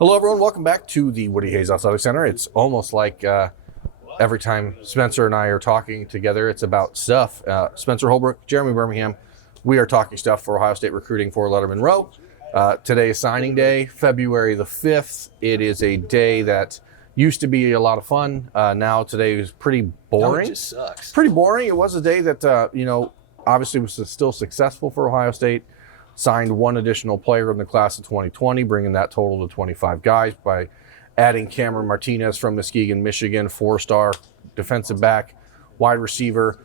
Hello, everyone. Welcome back to the Woody Hayes Athletic Center. It's almost like every time Spencer and I are talking together, it's about stuff. Spencer Holbrook, Jeremy Birmingham, we are talking stuff for Ohio State recruiting for Lettermen Row. Today is signing day, February the 5th. It is a day that used to be a lot of fun. Now today is pretty boring. No, it just sucks. Pretty boring. It was a day that, obviously was still successful for Ohio State. Signed one additional player in the class of 2020, bringing that total to 25 guys by adding Cam Martinez from Muskegon, Michigan, 4-star defensive back, wide receiver.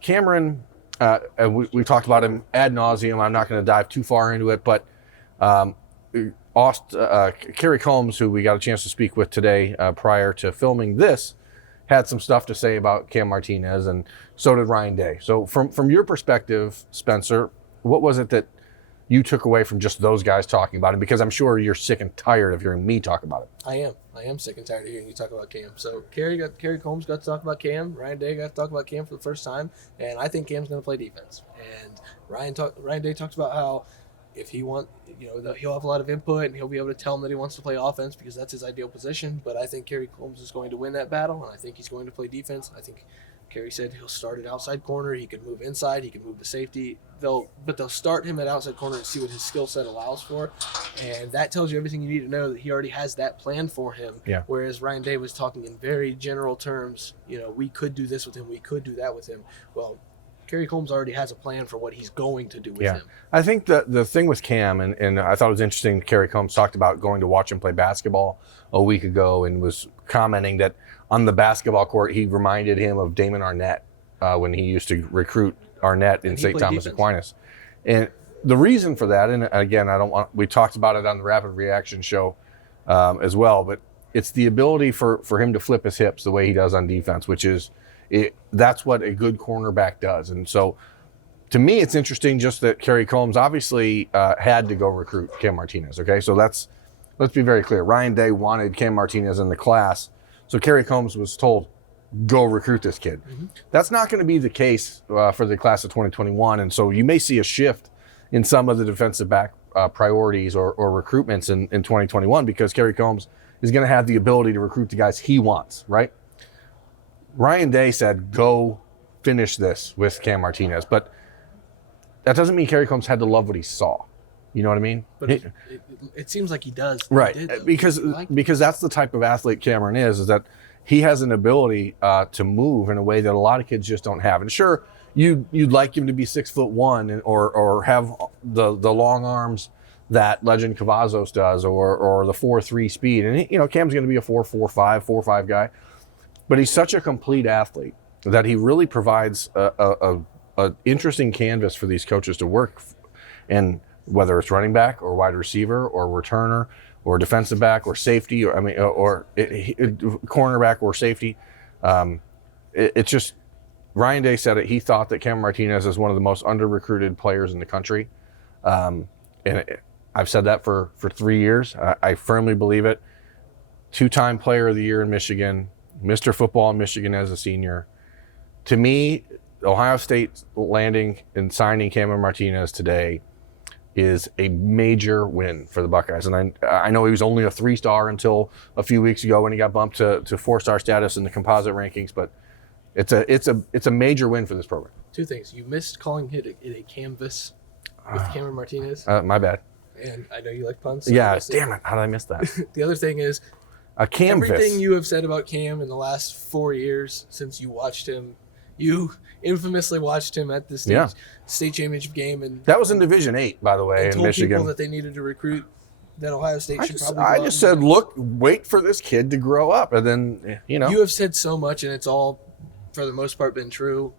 Cameron, we talked about him ad nauseum. I'm not going to dive too far into it, but Kerry Coombs, who we got a chance to speak with today prior to filming this, had some stuff to say about Cam Martinez, and so did Ryan Day. So from your perspective, Spencer, what was it that you took away from just those guys talking about it? Because I'm sure you're sick and tired of hearing me talk about it. I am sick and tired of hearing you talk about Cam. So Kerry Coombs got to talk about Cam. Ryan Day got to talk about Cam for the first time, and I think Cam's going to play defense. And Ryan Day talks about how if he he'll have a lot of input and he'll be able to tell him that he wants to play offense because that's his ideal position. But I think Kerry Coombs is going to win that battle, and I think he's going to play defense. I think Kerry said he'll start at outside corner. He can move inside. He can move to safety. They'll start him at outside corner and see what his skill set allows for. And that tells you everything you need to know that he already has that plan for him. Yeah. Whereas Ryan Day was talking in very general terms. We could do this with him. We could do that with him. Well, Kerry Coombs already has a plan for what he's going to do with him. I think the thing with Cam, and I thought it was interesting, Kerry Coombs talked about going to watch him play basketball a week ago and was commenting that on the basketball court, he reminded him of Damon Arnett when he used to recruit Arnett in St. Thomas Aquinas. And the reason for that, and again, we talked about it on the Rapid Reaction show as well, but it's the ability for him to flip his hips the way he does on defense, which is, that's what a good cornerback does. And so to me, it's interesting just that Kerry Coombs obviously had to go recruit Cam Martinez. Okay, so let's be very clear. Ryan Day wanted Cam Martinez in the class. So Kerry Coombs was told, go recruit this kid. Mm-hmm. That's not going to be the case for the class of 2021. And so you may see a shift in some of the defensive back priorities or recruitments in 2021 because Kerry Coombs is going to have the ability to recruit the guys he wants, right? Ryan Day said, go finish this with Cam Martinez. But that doesn't mean Kerry Coombs had to love what he saw. You know what I mean? But it seems like he does. Right, because that's the type of athlete Cameron is that he has an ability to move in a way that a lot of kids just don't have. And sure, you'd like him to be 6'1" or have the long arms that Legend Cavazos does or the 4.3 speed. And Cam's going to be a 4.45 guy, but he's such a complete athlete that he really provides a interesting canvas for these coaches to work. And whether it's running back or wide receiver or returner or defensive back or safety or cornerback or safety, it's just Ryan Day said it. He thought that Cam Martinez is one of the most under-recruited players in the country, and I've said that for 3 years. I firmly believe it. 2-time Player of the Year in Michigan, Mr. Football in Michigan as a senior. To me, Ohio State landing and signing Cam Martinez today is a major win for the Buckeyes. And I know he was only a 3-star until a few weeks ago when he got bumped to 4-star status in the composite rankings, but it's a major win for this program. Two things. You missed calling it a canvas with Cam Martinez. My bad. And I know you like puns. So yeah, damn it. How did I miss that? The other thing is, a canvas. Everything you have said about Cam in the last 4 years since you watched him, you infamously watched him at the state championship game, and that was in Division 8, by the way, in told Michigan. People that they needed to recruit that Ohio State should probably. I just said, look, wait for this kid to grow up, and then You have said so much, and it's all, for the most part, been true.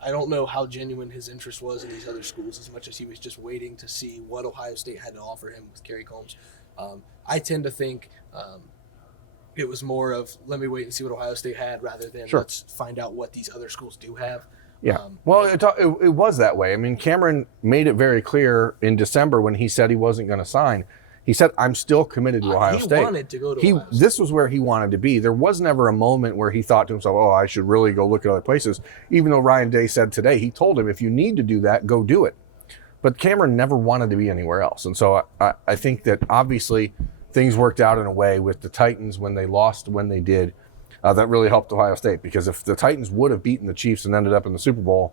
I don't know how genuine his interest was in these other schools, as much as he was just waiting to see what Ohio State had to offer him with Kerry Coombs. I tend to think. It was more of, let me wait and see what Ohio State had rather than let's find out what these other schools do have. Yeah. Well, it was that way. I mean, Cameron made it very clear in December when he said he wasn't going to sign. He said, I'm still committed to Ohio State. He wanted to go to Ohio State. This was where he wanted to be. There was never a moment where he thought to himself, oh, I should really go look at other places. Even though Ryan Day said today, he told him, if you need to do that, go do it. But Cameron never wanted to be anywhere else. And so I think that obviously things worked out in a way with the Titans when they lost when they did. That really helped Ohio State, because if the Titans would have beaten the Chiefs and ended up in the Super Bowl,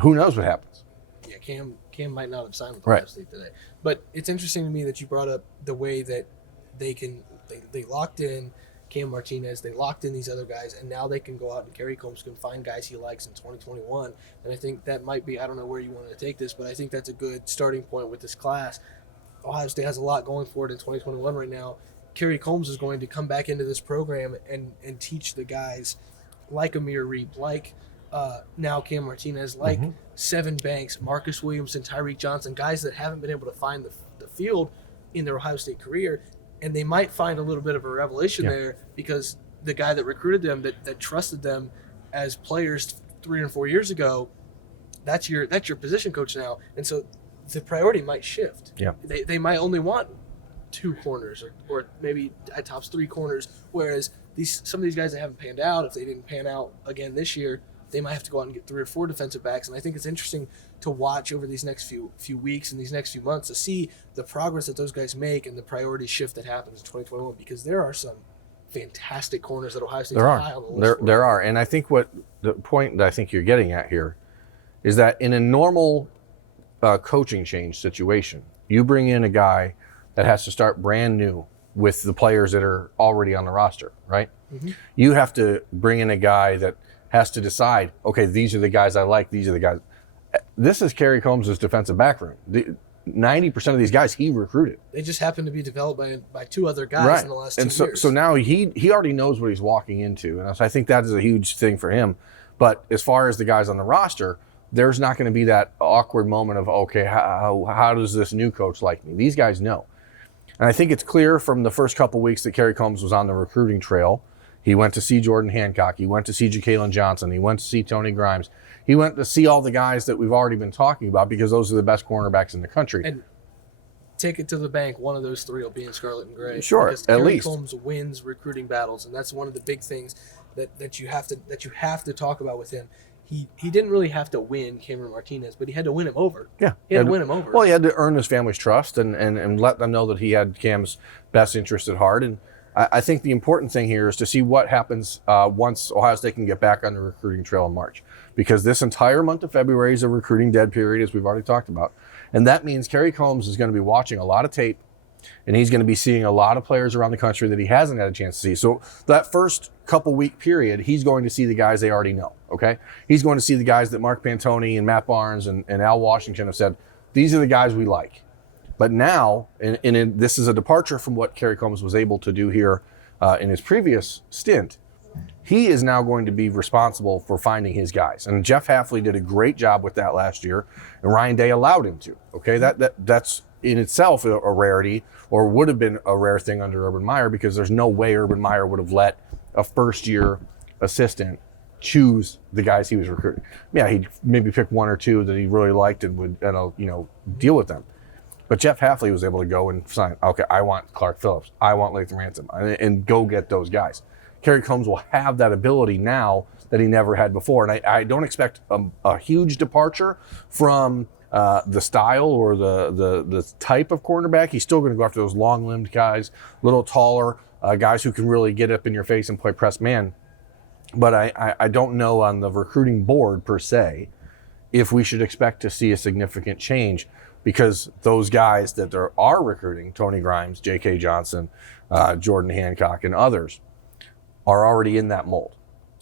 who knows what happens? Yeah, Cam might not have signed with Ohio State today. But it's interesting to me that you brought up the way that they locked in Cam Martinez, they locked in these other guys, and now they can go out and Kerry Coombs can find guys he likes in 2021. And I think that might be, I don't know where you want to take this, but I think that's a good starting point with this class. Ohio State has a lot going for it in 2021 right now. Kerry Coombs is going to come back into this program and teach the guys like Amir Reed, like now Cam Martinez, like Seven Banks, Marcus Williamson, Tyreek Johnson, guys that haven't been able to find the field in their Ohio State career. And they might find a little bit of a revelation there, because the guy that recruited them, that trusted them as players 3 or 4 years ago, that's your position coach now. And so the priority might shift. Yeah. They might only want 2 corners or maybe at tops 3 corners, whereas some of these guys that haven't panned out, if they didn't pan out again this year, they might have to go out and get 3 or 4 defensive backs. And I think it's interesting to watch over these next few weeks and these next few months to see the progress that those guys make and the priority shift that happens in 2021, because there are some fantastic corners that Ohio State's high on the list. There are. And I think what the point that I think you're getting at here is that in a normal coaching change situation, you bring in a guy that has to start brand new with the players that are already on the roster, right? Mm-hmm. You have to bring in a guy that has to decide, okay, these are the guys I like, these are the guys. This is Kerry Coombs' defensive back room. 90% of these guys he recruited. They just happen to be developed by 2 other guys in the last 2 years. So now he already knows what he's walking into, and I think that is a huge thing for him. But as far as the guys on the roster, there's not going to be that awkward moment of, okay, how does this new coach like me? These guys know. And I think it's clear from the first couple weeks that Kerry Coombs was on the recruiting trail. He went to see Jordan Hancock. He went to see Ja'Kalen Johnson. He went to see Tony Grimes. He went to see all the guys that we've already been talking about, because those are the best cornerbacks in the country. And take it to the bank, one of those 3 will be in scarlet and gray. Sure, because Kerry Coombs wins recruiting battles, and that's one of the big things that you have to talk about with him. He didn't really have to win Cameron Martinez, but he had to win him over. Yeah. He had to win him over. Well, he had to earn his family's trust and let them know that he had Cam's best interest at heart. And I think the important thing here is to see what happens once Ohio State can get back on the recruiting trail in March. Because this entire month of February is a recruiting dead period, as we've already talked about. And that means Kerry Coombs is going to be watching a lot of tape, and he's going to be seeing a lot of players around the country that he hasn't had a chance to see. So that first couple week period, he's going to see the guys they already know, okay? He's going to see the guys that Mark Pantoni and Matt Barnes and Al Washington have said, these are the guys we like. But now, and this is a departure from what Kerry Coombs was able to do here in his previous stint, he is now going to be responsible for finding his guys. And Jeff Hafley did a great job with that last year, and Ryan Day allowed him to, okay? That's in itself a rarity, or would have been a rare thing under Urban Meyer, because there's no way Urban Meyer would have let a first-year assistant choose the guys he was recruiting. Yeah, he'd maybe pick 1 or 2 that he really liked and would deal with them. But Jeff Hafley was able to go and sign, okay, I want Clark Phillips, I want Lathan Ransom, and go get those guys. Kerry Coombs will have that ability now that he never had before. And I don't expect a huge departure from the style or the type of cornerback. He's still going to go after those long-limbed guys, a little taller, guys who can really get up in your face and play press man. But I don't know on the recruiting board per se if we should expect to see a significant change, because those guys that are recruiting, Tony Grimes, J.K. Johnson, Jordan Hancock, and others, are already in that mold.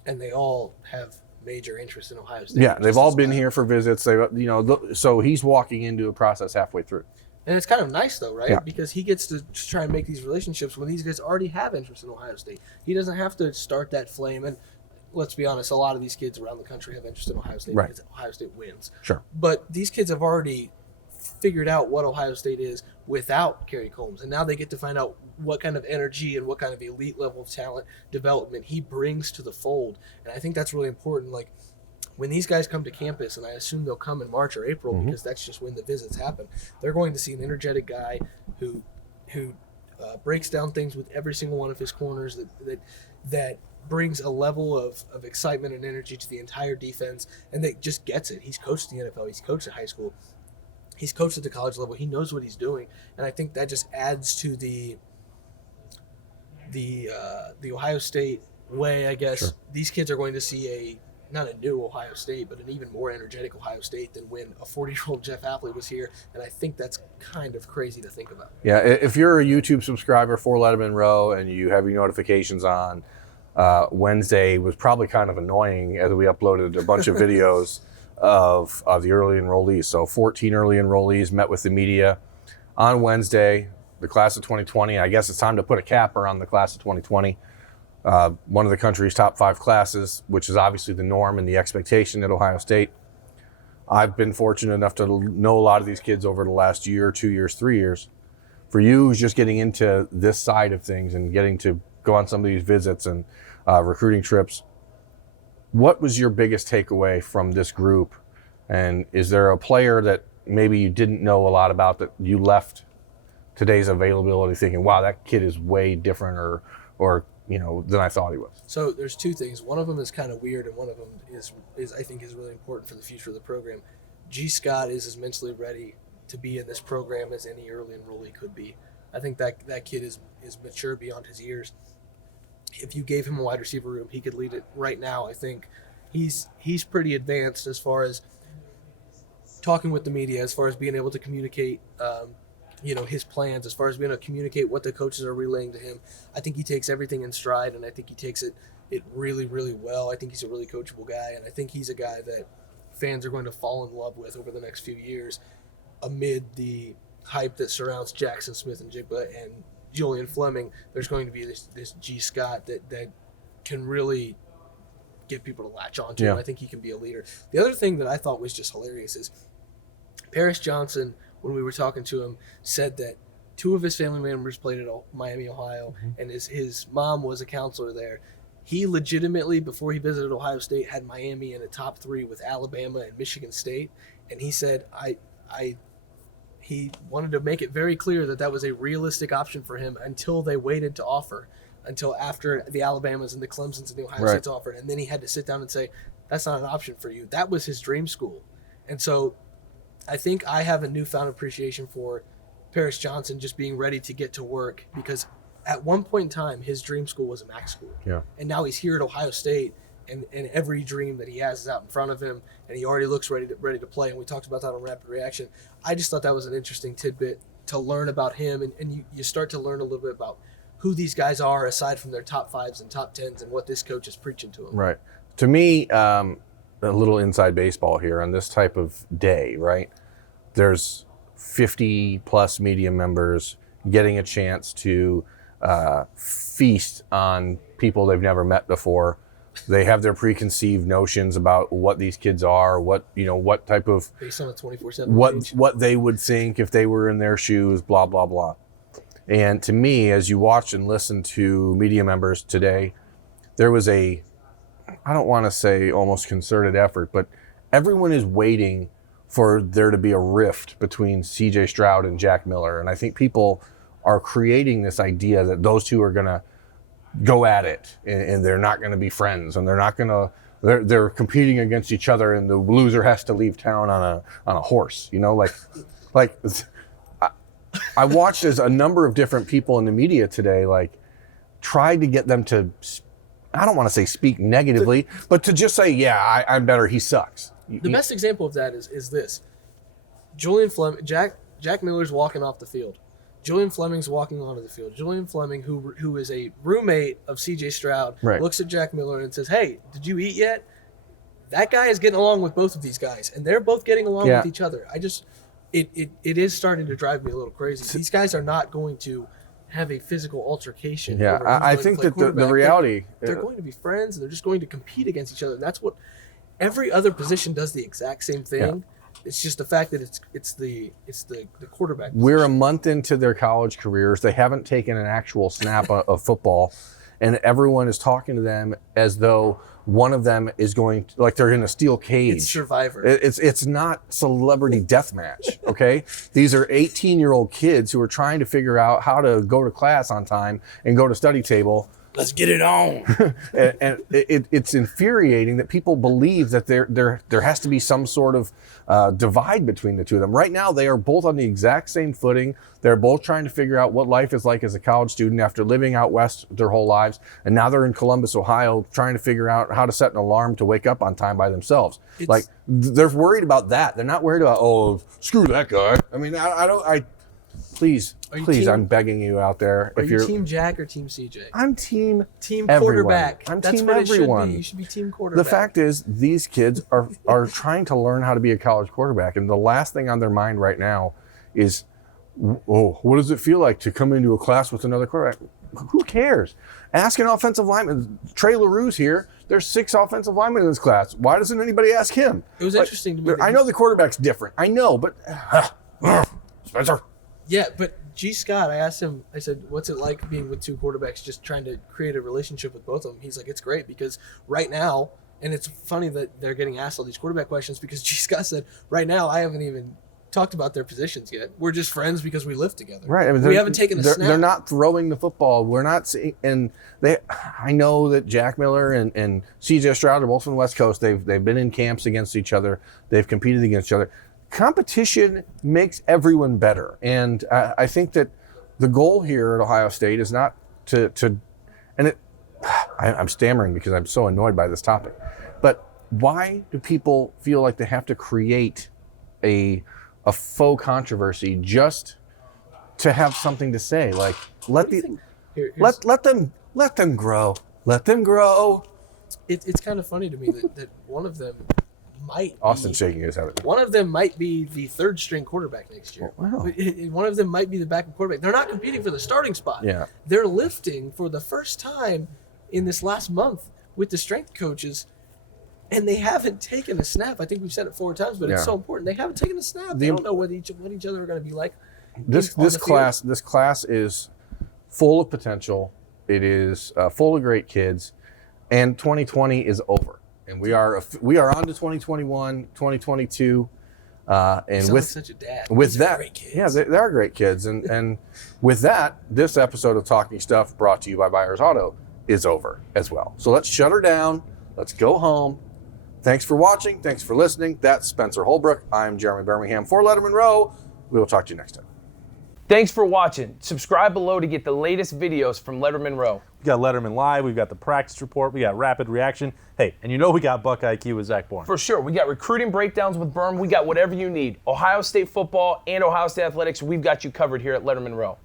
And they all have major interest in Ohio State. Yeah, they've all been here for visits. So he's walking into a process halfway through. And it's kind of nice, though, right? Yeah. Because he gets to try and make these relationships when these guys already have interest in Ohio State. He doesn't have to start that flame. And let's be honest, a lot of these kids around the country have interest in Ohio State because Ohio State wins. Sure. But these kids have already figured out what Ohio State is without Kerry Coombs, and now they get to find out what kind of energy and what kind of elite level of talent development he brings to the fold. And I think that's really important. Like, when these guys come to campus, and I assume they'll come in March or April, because that's just when the visits happen, they're going to see an energetic guy who breaks down things with every single one of his corners, that brings a level of excitement and energy to the entire defense, and that just gets it. He's coached the NFL, he's coached at high school, he's coached at the college level, he knows what he's doing. And I think that just adds to the the Ohio State way, I guess. Sure. These kids are going to see not a new Ohio State, but an even more energetic Ohio State than when a 40-year-old Jeff Appley was here. And I think that's kind of crazy to think about. Yeah, if you're a YouTube subscriber for Lettermen Row and you have your notifications on, Wednesday was probably kind of annoying as we uploaded a bunch of videos of the early enrollees. So 14 early enrollees met with the media on Wednesday, the class of 2020. I guess it's time to put a capper on the class of 2020. One of the country's top 5 classes, which is obviously the norm and the expectation at Ohio State. I've been fortunate enough to know a lot of these kids over the last year, 2 years, 3 years. For you, who's just getting into this side of things and getting to go on some of these visits and recruiting trips, what was your biggest takeaway from this group? And is there a player that maybe you didn't know a lot about that you left today's availability thinking, wow, that kid is way different or than I thought he was? So there's 2 things. One of them is kind of weird, and one of them is I think is really important for the future of the program. G. Scott is as mentally ready to be in this program as any early enrollee could be. I think that kid is mature beyond his years. If you gave him a wide receiver room, he could lead it right now. I think he's pretty advanced as far as talking with the media, as far as being able to communicate his plans, as far as being able to communicate what the coaches are relaying to him. I think he takes everything in stride, and I think he takes it really, really well. I think he's a really coachable guy, and I think he's a guy that fans are going to fall in love with over the next few years amid the hype that surrounds Jackson Smith and Jigba and Julian Fleming. There's going to be this G. Scott that can really get people to latch onto. And I think he can be a leader. The other thing that I thought was just hilarious is Paris Johnson, when we were talking to him, said that 2 of his family members played at Miami, Ohio, and his mom was a counselor there. He legitimately, before he visited Ohio State, had Miami in a top 3 with Alabama and Michigan State, and he said he wanted to make it very clear that was a realistic option for him until they waited to offer, until after the Alabamas and the Clemsons and the Ohio States offered, and then he had to sit down and say, that's not an option for you. That was his dream school. And so I think I have a newfound appreciation for Paris Johnson just being ready to get to work, because at one point in time, his dream school was a MAC school. Yeah. And now he's here at Ohio State, and every dream that he has is out in front of him, and he already looks ready to play. And we talked about that on Rapid Reaction. I just thought that was an interesting tidbit to learn about him, and you start to learn a little bit about who these guys are aside from their top 5s and top 10s and what this coach is preaching to them. Right. To me, a little inside baseball here on this type of day, right? There's 50 plus media members getting a chance to feast on people they've never met before. They have their preconceived notions about what these kids are, what type of, based on a 24/7 what they would think if they were in their shoes, blah, blah, blah. And to me, as you watch and listen to media members today, there was I don't want to say almost concerted effort, but everyone is waiting for there to be a rift between CJ Stroud and Jack Miller. And I think people are creating this idea that those two are going to go at it and they're not going to be friends, and they're competing against each other, and the loser has to leave town on a horse, like I watched as a number of different people in the media today, tried to get them to, I don't want to say speak negatively, but to just say, yeah, I'm better, he sucks. The best example of that is this. Julian Fleming, Jack Miller's walking off the field. Julian Fleming's walking onto the field. Julian Fleming, who is a roommate of C.J. Stroud, looks at Jack Miller and says, hey, did you eat yet? That guy is getting along with both of these guys, and they're both getting along with each other. It is starting to drive me a little crazy. These guys are not going to have a physical altercation. Yeah, I think that the reality... They're going to be friends, and they're just going to compete against each other. And that's what every other position does, the exact same thing. Yeah. It's just the fact that it's the quarterback position. We're a month into their college careers. They haven't taken an actual snap of football, and everyone is talking to them as though one of them is going to, like they're in a steel cage. It's Survivor. It's not celebrity death match, okay? These are 18-year-old kids who are trying to figure out how to go to class on time and go to study table Let's get it on. And it's infuriating that people believe that there has to be some sort of divide between the two of them. Right now, they are both on the exact same footing. They're both trying to figure out what life is like as a college student after living out west their whole lives. And now they're in Columbus, Ohio, trying to figure out how to set an alarm to wake up on time by themselves. They're worried about that. They're not worried about, oh, screw that guy. I mean, Please, I'm begging you out there. Are you Team Jack or Team CJ? I'm team quarterback. That's team what everyone. It should be. You should be team quarterback. The fact is, these kids are trying to learn how to be a college quarterback, and the last thing on their mind right now is, oh, what does it feel like to come into a class with another quarterback? Who cares? Ask an offensive lineman. Trey LaRue's here. There's 6 offensive linemen in this class. Why doesn't anybody ask him? It was interesting to me. I know the quarterback's different. I know, but Spencer. Yeah, but G. Scott, I asked him, I said, what's it like being with 2 quarterbacks, just trying to create a relationship with both of them? He's like, it's great because right now, and it's funny that they're getting asked all these quarterback questions because G. Scott said, right now, I haven't even talked about their positions yet. We're just friends because we live together. Right. I mean, we haven't taken a snap. They're not throwing the football. We're not seeing, and I know that Jack Miller and CJ Stroud are both from the West Coast. They've been in camps against each other. They've competed against each other. Competition makes everyone better. And I think that the goal here at Ohio State is not I'm stammering because I'm so annoyed by this topic, but why do people feel like they have to create a faux controversy just to have something to say? Like, let them grow. Let them grow. It's kind of funny to me that one of them Austin's shaking his head. One of them might be the 3rd string quarterback next year. Wow. One of them might be the backup quarterback. They're not competing for the starting spot. Yeah. They're lifting for the first time in this last month with the strength coaches, and they haven't taken a snap. I think we've said it 4 times, but it's so important. They haven't taken a snap. They don't know what each other are going to be like. This class is full of potential. It is full of great kids, and 2020 is over. And we are on to 2021, 2022, and with such a dad. With that, great kids. Yeah, they are great kids. And with that, this episode of Talking Stuff, brought to you by Byers Auto, is over as well. So let's shut her down. Let's go home. Thanks for watching. Thanks for listening. That's Spencer Holbrook. I'm Jeremy Birmingham for Lettermen Row. We will talk to you next time. Thanks for watching. Subscribe below to get the latest videos from Lettermen Row. We got Lettermen Live, we've got the practice report, we got rapid reaction. Hey, and we got Buck IQ with Zach Bourne. For sure. We got recruiting breakdowns with Berm. We got whatever you need. Ohio State football and Ohio State athletics, we've got you covered here at Lettermen Row.